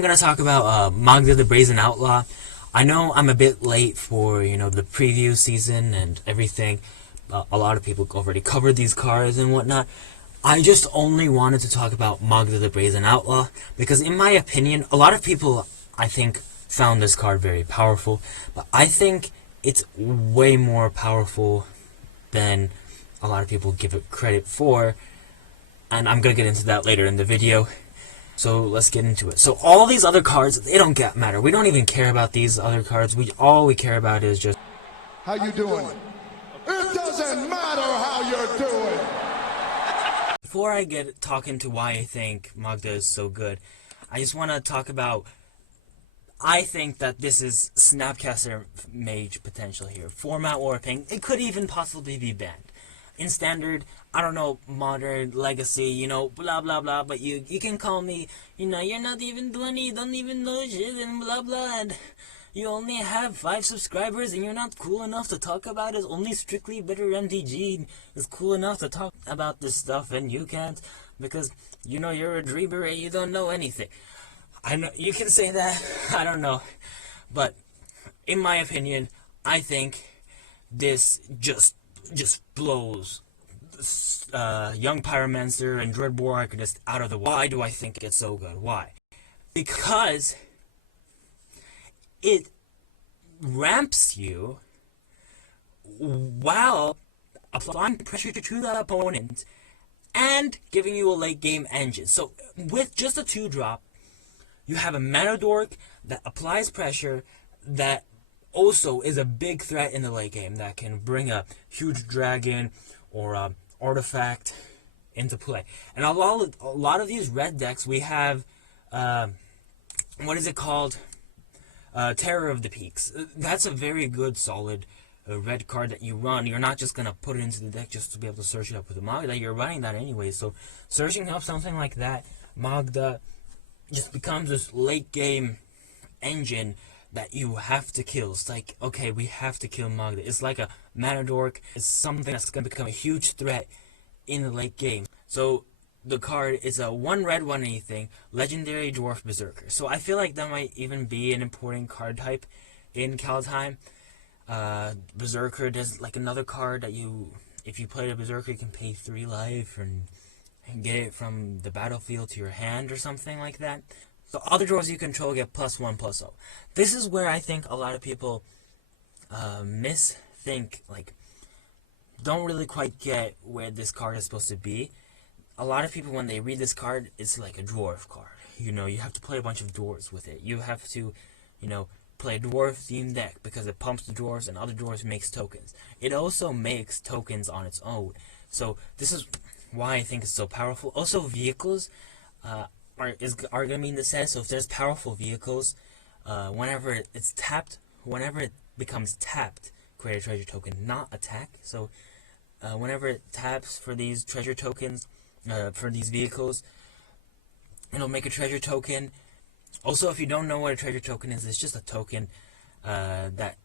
I'm going to talk about Magda the Brazen Outlaw. I know I'm a bit late for, the preview season and everything. A lot of people already covered these cards and whatnot. I just only wanted to talk about Magda the Brazen Outlaw because in my opinion, a lot of people, I think, found this card very powerful. But I think it's way more powerful than a lot of people give it credit for. And I'm going to get into that later in the video. So let's get into it. So all these other cards, they don't matter. We don't even care about these other cards. All we care about is just how you doing. It doesn't matter how you're doing. Before I get talking to why I think Magda is so good, I just want to talk about, I think that this is Snapcaster Mage potential here. Format warping, it could even possibly be banned. In standard, I don't know, modern, legacy, blah blah blah, but you can call me, you're not even 20, you don't even know shit, and blah blah, and you only have 5 subscribers, and you're not cool enough to talk about it. Only Strictly Bitter MTG is cool enough to talk about this stuff, and you can't, because, you're a dreamer and you don't know anything. I know, you can say that, I don't know, but, in my opinion, I think this just blows Young Pyromancer and Dread War Arcanist out of the water. Why do I think it's so good? Why? Because it ramps you while applying pressure to that opponent and giving you a late game engine. So with just a 2-drop, you have a Mana Dork that applies pressure that also is a big threat in the late game that can bring a huge dragon or a artifact into play. And a lot of these red decks, we have what is it called? Terror of the Peaks. That's a very good, solid red card that you run. You're not just gonna put it into the deck just to be able to search it up with the Magda. You're running that anyway. So searching up something like that, Magda just becomes this late game engine that you have to kill. It's like, okay, we have to kill Magda. It's like a Mana Dork. It's something that's going to become a huge threat in the late game. So the card is a 1 red, 1 anything, Legendary Dwarf Berserker. So I feel like that might even be an important card type in Kaldheim. Berserker does like another card that if you play the Berserker, you can pay 3 life and get it from the battlefield to your hand or something like that. So other dwarves you control get +1/+0. This is where I think a lot of people don't really quite get where this card is supposed to be. A lot of people, when they read this card, it's like a dwarf card. You have to play a bunch of dwarves with it. You have to, play a dwarf-themed deck because it pumps the dwarves and other dwarves makes tokens. It also makes tokens on its own. So this is why I think it's so powerful. Also, vehicles are going to be in the set. So if there's powerful vehicles, whenever it's tapped, whenever it becomes tapped, create a treasure token, not attack. So whenever it taps for these treasure tokens, for these vehicles, it'll make a treasure token. Also, if you don't know what a treasure token is, it's just a token that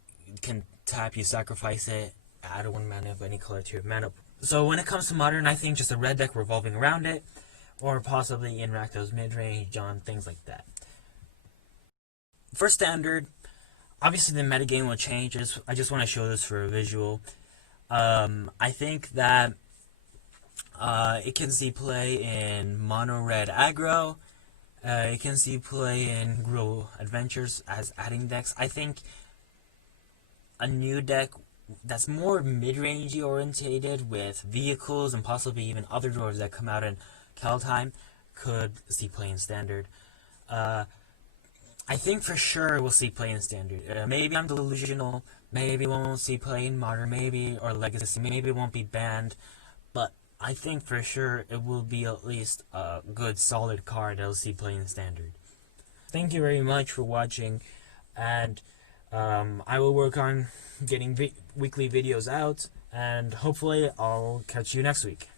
can tap, you sacrifice it, add 1 mana of any color to your mana. So when it comes to modern, I think just a red deck revolving around it, or possibly in Rakdos midrange, John, things like that. For standard, obviously the metagame will change. I just want to show this for a visual. I think that it can see play in mono red aggro. It can see play in Gruul Adventures as adding decks. I think a new deck that's more mid-rangey orientated with vehicles and possibly even other dwarves that come out in Kaldheim could see play in standard. I think for sure we'll see play in standard. Maybe I'm delusional. Maybe we won't see play in modern. Maybe or legacy. Maybe it won't be banned. But I think for sure it will be at least a good solid card that'll see play in standard. Thank you very much for watching, and I will work on getting weekly videos out, and hopefully I'll catch you next week.